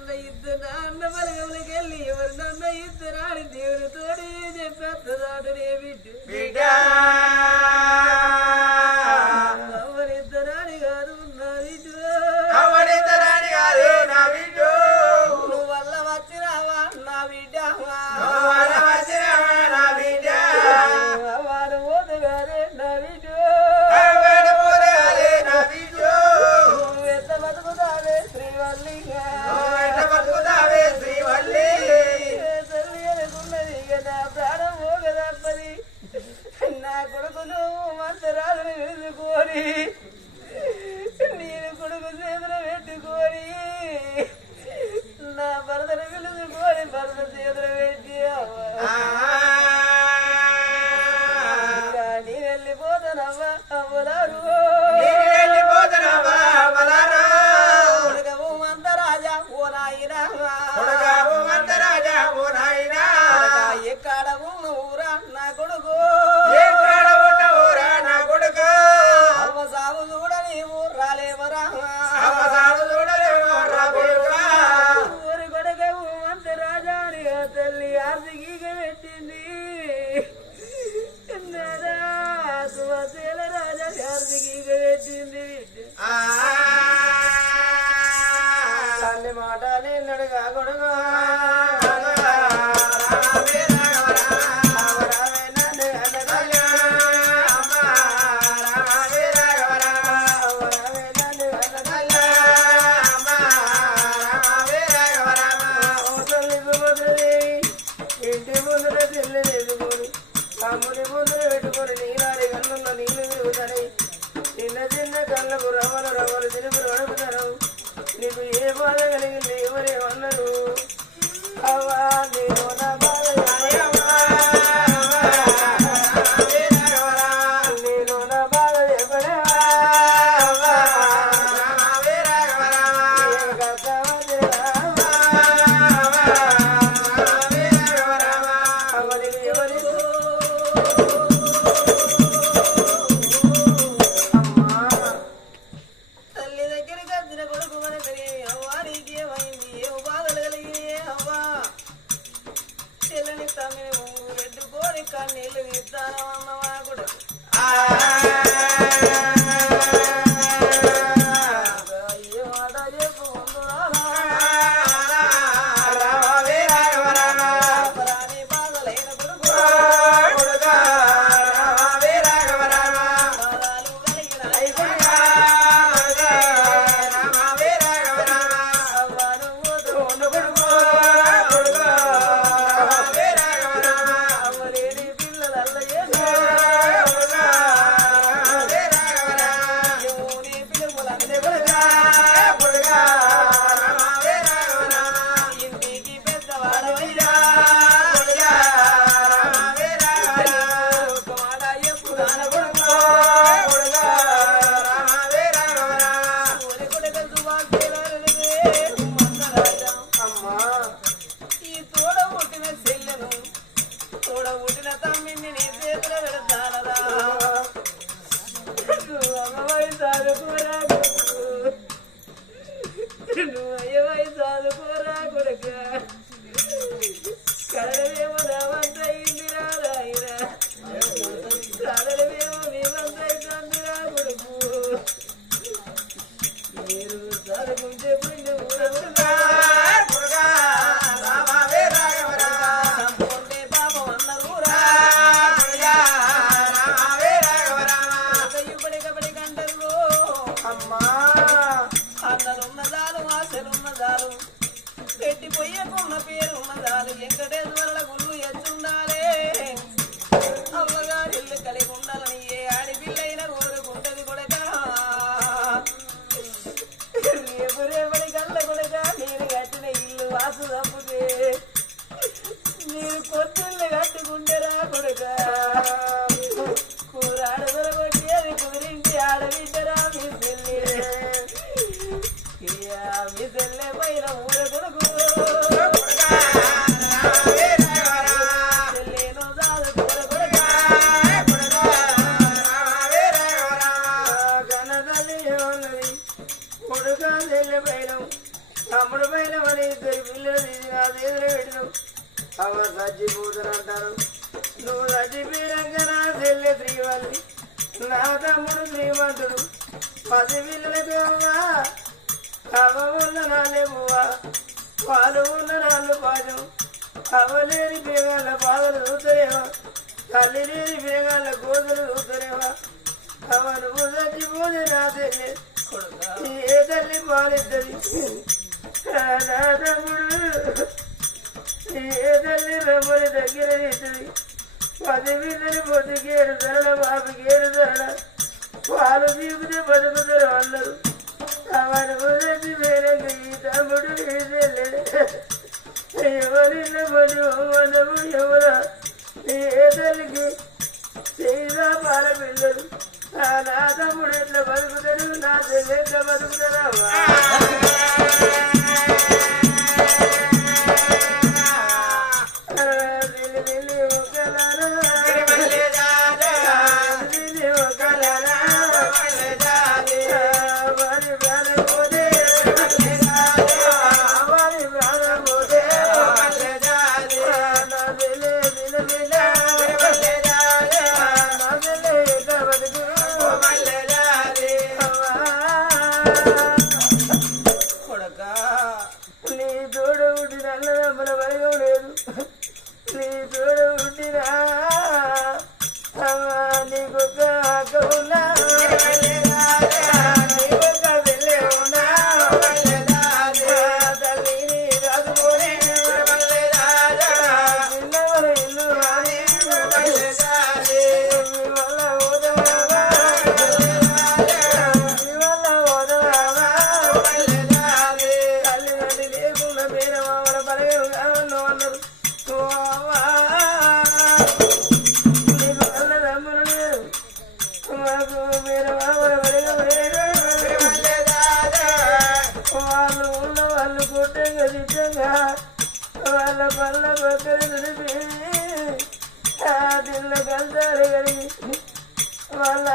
ఎవరన్నా ఇద్దరు అన్న బలగములకి వెళ్ళి ఎవరినన్నా ఇద్దరు ఆడి దేవుని తోడి చెప్పేస్తున్నాడు రే బిడ్డ. ఏ తల్లి రమ్మని దగ్గర తీసింది పదివిందని పొద్దుకేడు ధరల బాబుకేడు ధరల వాళ్ళు తీసుకునే బతుకుతారు అన్నారు అవన్నీ గురించి వేరే ఈ తమ్ముడు ఎవరిన్న పది మనము ఎవరా ఏ తల్లికి చేయాల పాల పిల్లలు నా తమ్ముడు ఎట్లా బతుకుతాడు? నా చెల్లి బతుకుతారా వాళ్ళ పళ్ళ పక్కన తుడిపి ఆ పిల్ల కంటారు కలిగి వాళ్ళ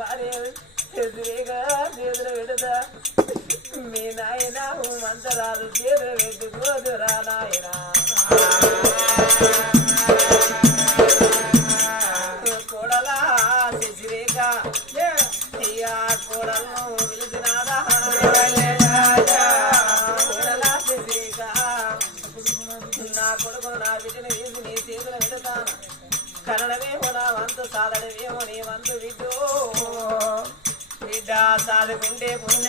పారేది ఎదురేగా చేతులు పెడదా మీ నాయన మంతరాలు చేతులు పెట్టుకోదురా నాయనా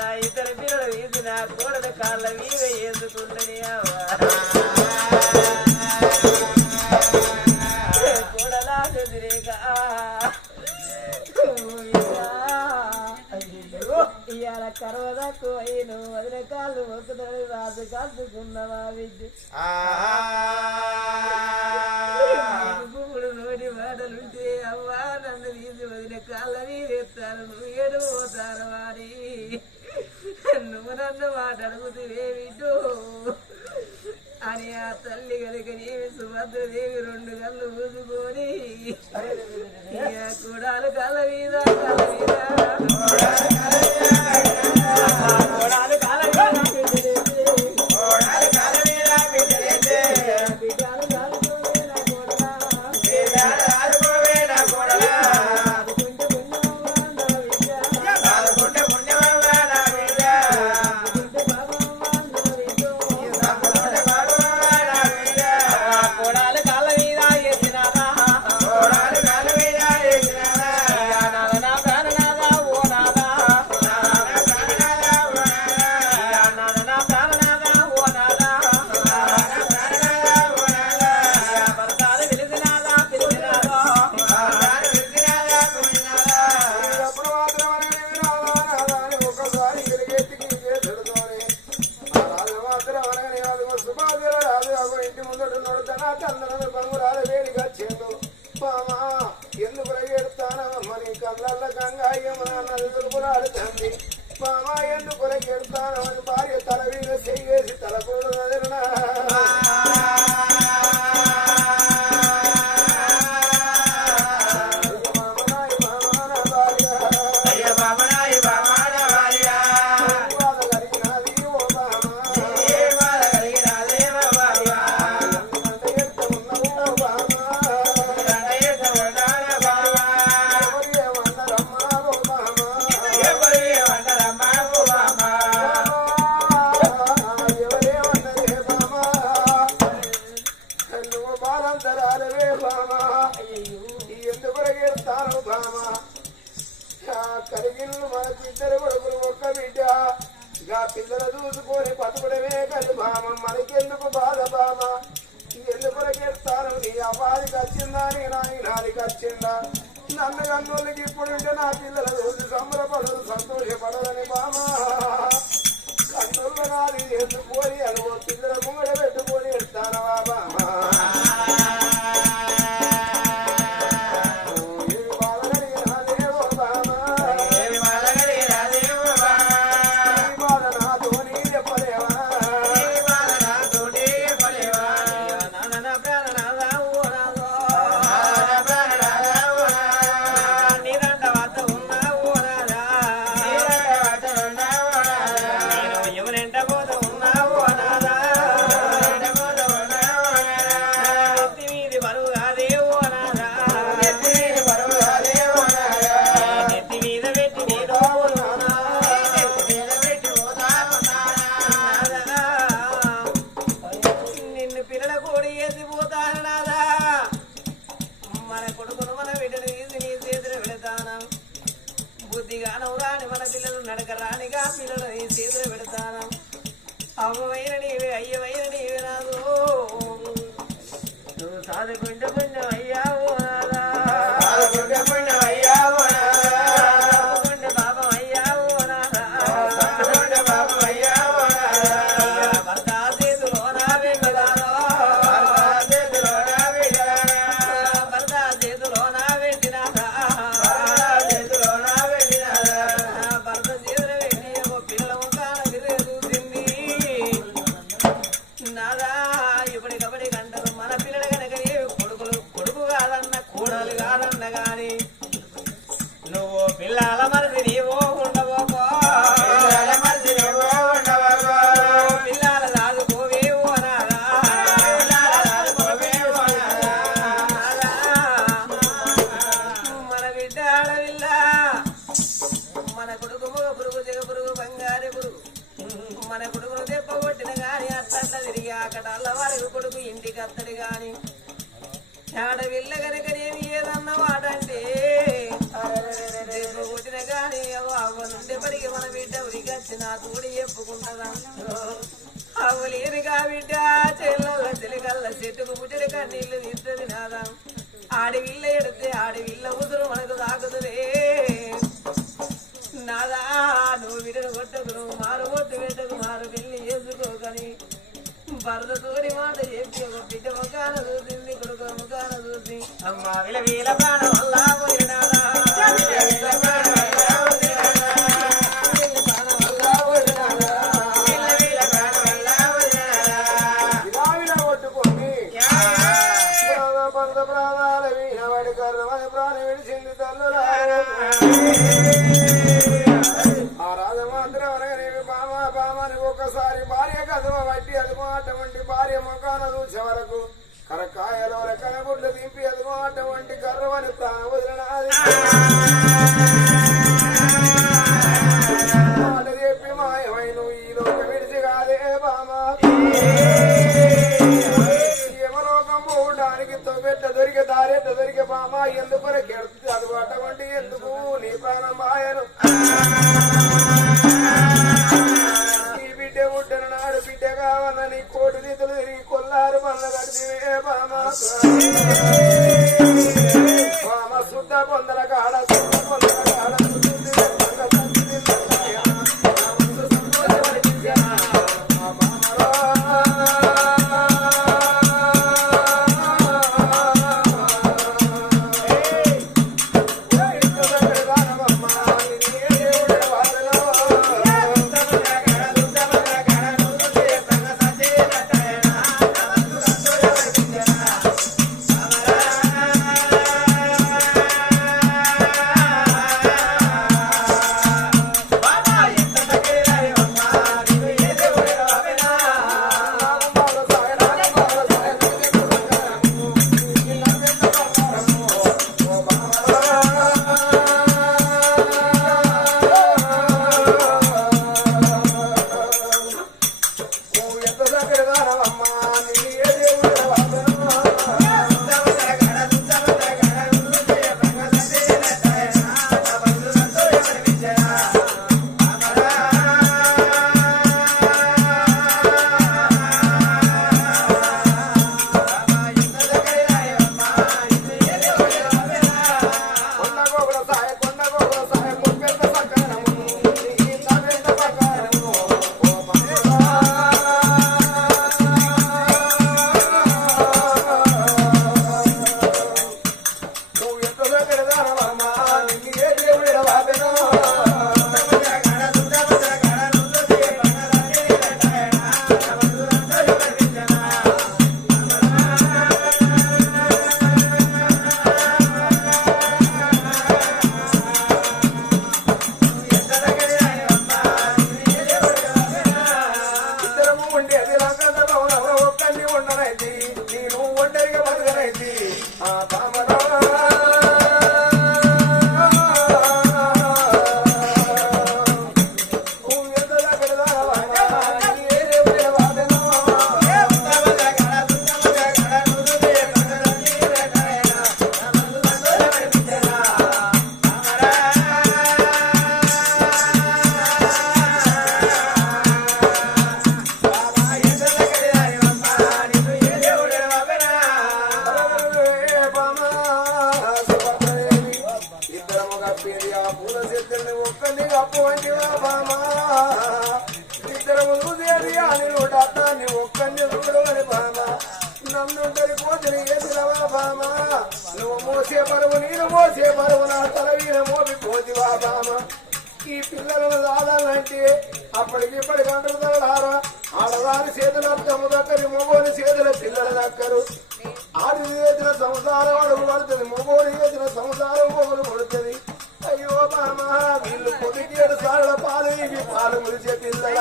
నా ఇద్దరు పిల్లలు వీసి నా కోడల కాళ్ళ మీద వేసుకుందని కోడలా చెదిరేగా ఇవాళ కరవదకు అయిను వదిన కాళ్ళు మొక్కుదని రాజు కాసుకున్నవా విద్య. నన్ను తీసి వదిన కాళ్ళని నువ్వు ఏడు పోతానవా? మునన్నవా నలుగుతువేమిటో అని ఆ తల్లి కనుక నీవి సుభద్రదేవి రెండు కళ్ళు పూసుకొని కూడా కళ్ళ మీద కళ్ళ మీద. ராம வயிறனே ஐய வயிறு ఆడి విల్ల ఉదురు మనకు తాకుతుంది నాదా నువ్వు విడను కొట్టకును మారు ఒట్టు పెట్టకు మారు పెళ్ళి చేసుకోకని. భర్త తోడి మాట చెప్పి ఒక బిడ్డ ముఖాన చూసింది కొడుకు ముఖాన చూసి అమ్మా విల వీల ప్రాణం వల్ల యమలోకండానికి తొబెట్ట దొరికి దారెట్ట దొరికి బామా ఎందుకొరకు ఎడుతుంది అది అటువంటి ఎందుకు నీ ప్రాణమాయను నీ బిడ్డ ఉంటున్న నాడు బిడ్డ కావాలని కోటి నిధులు కొల్లారు పనులు కడితే బామా ఈ దాదాలంటే అప్పటికి ఇప్పటికి గంటలు తగలారా ఆడదాని చేతులు అర్థము దక్కరి మగోని చేతుల పిల్లలు దక్కరు ఆడి చేసిన సంసారం అడుగు పడుతుంది మగోని చేసిన సంసారం మొగలు పడుతుంది. అయ్యో మామ వీళ్ళు పొదికి ఏడు సార్ల పాలు ఇవి పాలు మురిసే పిల్లల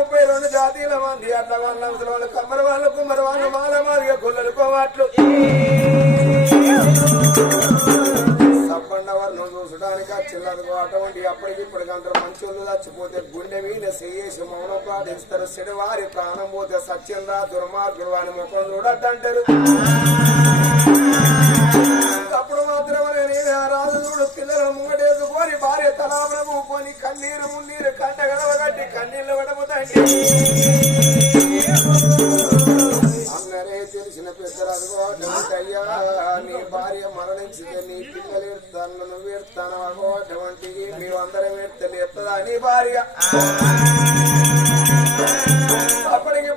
ముప్పై రెండు జాతీయుల మంది అట్లా వాళ్ళ అవసరం వాళ్ళు కమ్మరి వాళ్ళు కుమ్మరి వాళ్ళు మాల మాదిగా గుల్లలు కోవాట్లు. సప్పండ వాళ్ళు చూసడానికి చిల్లదు అటువంటి అప్పటికి ఇప్పటికి అందరూ మంచోళ్ళు చచ్చిపోతే గుండె మీద చేసి మౌనం ప్రార్థిస్తారు చెడువారి ప్రాణం పోతే సత్యంరా దుర్మార్గుడు వాని ముఖం చూడద్దంటారు. అప్పుడు మాత్రం చూడు పిల్లలను ముంగటేసుకొని భార్య తలాపన కొని కన్నీరు మున్నీరు కంట గడవగట్టి కన్నీళ్ళు పడముతండి అందరే తెలిసిన పెద్దలు అయ్యా నీ భార్య మరణించితే నీ పిల్లలు ఎడతాను నువ్వు ఎడతాను అగో అటువంటి మేమందరం ఎడతలు ఎత్తదా నీ భార్య అప్పటికి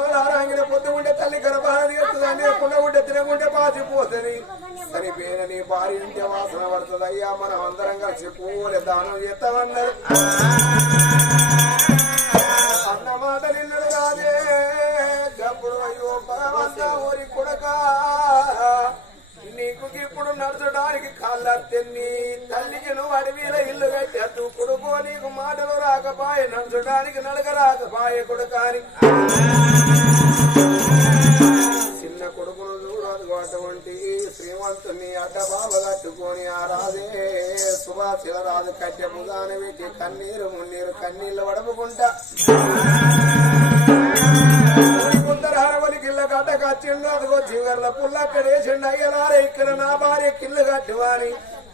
ఇప్పటిగా పొద్దు ఉంటే తల్లి గర్భాన్ని ఎత్తుదని కుండ ఉంటే తినకుంటే పాసిపోతుంది సరిపోయిన నీ భార్య ఉంటే వాసన పడుతుంది. అయ్యా మనం అందరం కలిసి పూలే దానం చేస్తామన్నారు. అన్న మాట నిన్నుడు రాదే డబ్బులు అయ్యో పరమంత ఊరి కొడక. నీకు ఇప్పుడు నడుచడానికి కాళ్ళత్తే తెన్ని. తల్లికి నువ్వు అడవిల ఇల్లు కట్టేట్టు కొడుకో నీకు మాటలు రాకపాయే నడుచడానికి నడక రాకపాయే కొడుకాని. శ్రీమంతుని అడ్డ బాబ కట్టుకొని ఆ రాజే సుభాషిల రాజు కట్టె ముదాన పెట్టి కన్నీరు మున్నీరు కన్నీళ్ళు వడపుకుంటా. కుందరవలి కిల్ల గడ్డ కచ్చిండు అదిగో చివర్ల పుల్ల అక్కడేసిండు. అయ్యలారే ఇక్కడ నా భార్య కిల్లు కట్టువాని.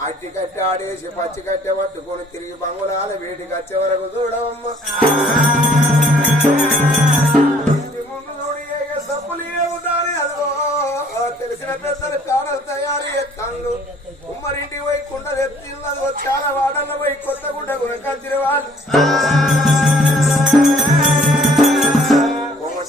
అట్టి కట్టి ఆడేసి పచ్చి కట్టె పట్టుకొని తిరిగి బంగుళాల వేడి కచ్చే వరకు చూడవమ్మ. సప్పులు తెలిసిన పెద్దలు కాడలు తయారు చేస్తాను ఉమ్మరింటి పోయి కుండ తెచ్చిల్లు చాలా వాడల్లో పోయి కొత్త గుడ్డ కొనకంచిన వాళ్ళు.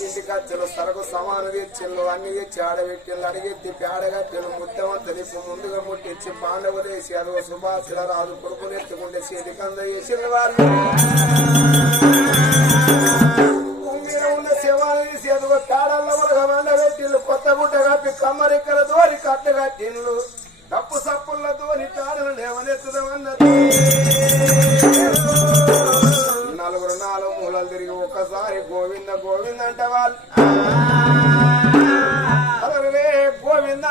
ఇంటి ఖర్చులు సరుకు సమాన తెచ్చిళ్ళు అన్ని తెచ్చి ఆడబెట్టిళ్ళు అడిగెత్తి పేడగట్టెలు ముత్తమంత నిప్పు ముందుగా ముట్టించి పాండవ దేశి అదో సుభాషిల రాజు కొడుకుని ఎత్తుకుంటే చేతి కంద వేసిన వాళ్ళు. మీద ఉన్న శవాలు తీసి తాడల్లో వరకు కొత్త గుడ్డ కప్పి కమ్మరెక్కల దోరి కట్ట కట్టిళ్ళు తప్పు సప్పుల దోని తాడలు లేవనెత్తుదామన్నది నలుగురు నాలుగు మూలలు తిరిగి ఒక్కసారి గోవింద గోవింద అంటే వాళ్ళు. అరే గోవింద